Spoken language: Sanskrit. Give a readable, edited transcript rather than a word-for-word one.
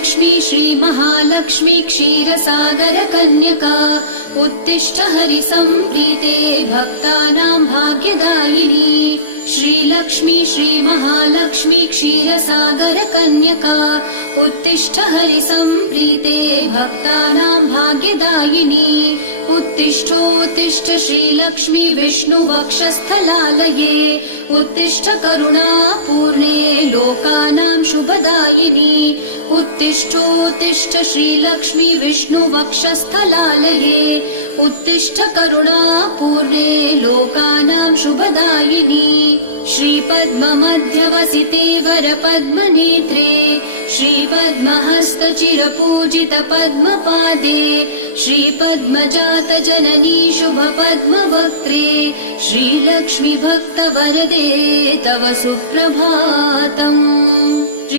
श्रीलक्ष्मी श्रीमहालक्ष्मी क्षीरसागरकन्यका उत्तिष्ठ हरिसम्प्रीते भक्तानां भाग्यदायिनी। श्रीलक्ष्मी श्रीमहालक्ष्मी क्षीरसागरकन्यका उत्तिष्ठ हरिसम्प्रीते भक्तानां भाग्यदायिनी। उत्तिष्ठोत्तिष्ठ श्रीलक्ष्मी विष्णुवक्षस्थलालये उत्तिष्ठ करुणापूर्णे लोकानां शुभदायिनी। उत्तिष्ठोत्तिष्ठ श्रीलक्ष्मी विष्णुवक्षस्थलालये उत्तिष्ठ करुणापूर्णे लोकानां शुभदायिनी। श्रीपद्ममध्यवसिते वरपद्मनेत्रे श्रीपद्महस्तचिरपूजित पद्मपादे श्रीपद्मजातजननी शुभपद्मवक्त्रे श्रीलक्ष्मी भक्तवरदे तव सुप्रभातम्।